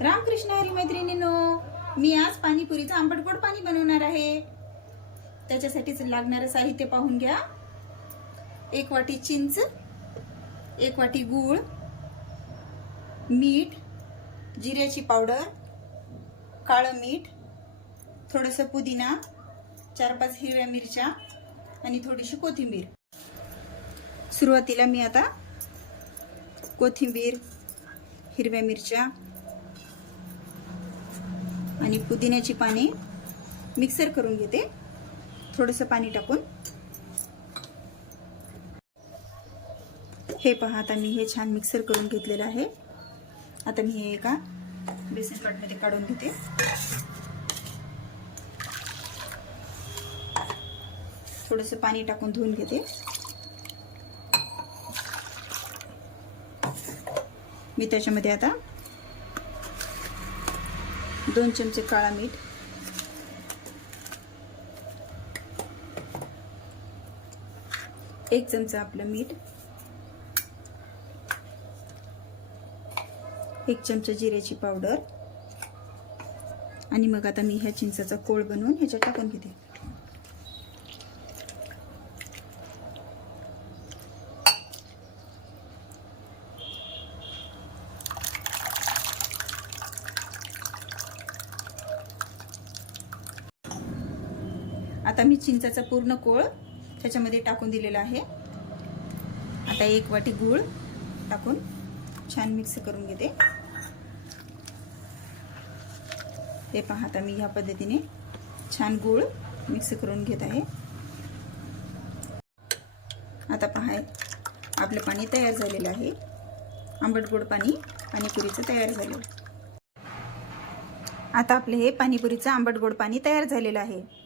रामकृष्ण हरी मैत्रिणींनो, मी आज पाणीपुरीचं आंबट गोड पाणी बनवणार आहे। त्याच्यासाठीच लागणारे साहित्य पाहून घ्या। 1 वाटी चिंच, 1 वाटी गूळ, मीठ, जिऱ्याची पावडर, काळं मीठ, थोडंसं पुदिना, 4-5 हिरव्या मिरच्या आणि थोडीशी कोथिंबीर। सुरुवातीला मी आता कोथिंबीर, हिरव्या मिरच्या आणि पुदिन्याची पाने मिक्सर करून घेते, थोडंसं पाणी टाकून। हे पहा, आता मी हे छान मिक्सर करून घेतलेलं आहे। आता मी हे एका बेसन पॉटमध्ये काढून घेते। थोडंसं पाणी टाकून धुवून घेते। मी त्याच्यामध्ये आता 2 चमचे काळा मीठ, 1 चमचा आपलं मीठ, 1 चमचा जिऱ्याची पावडर आणि मग आता मी ह्या चिंचाचा कोळ बनवून ह्याच्यात टाकून घेते। आता मी चिंचाचा पूर्ण कोळ त्याच्यामध्ये टाकून दिलेला आहे। आता 1 वाटी गूळ टाकून छान मिक्स करून घेते। हे पहा, आता मी ह्या पद्धतीने छान गूळ मिक्स करून घेत आहे। आता पहा, आपलं पाणी तयार झालेलं आहे। आंबट गोड पाणीपुरीचं तयार झालेलं। आता आपले हे पाणीपुरीचं आंबट गोड पाणी तयार झालेलं आहे।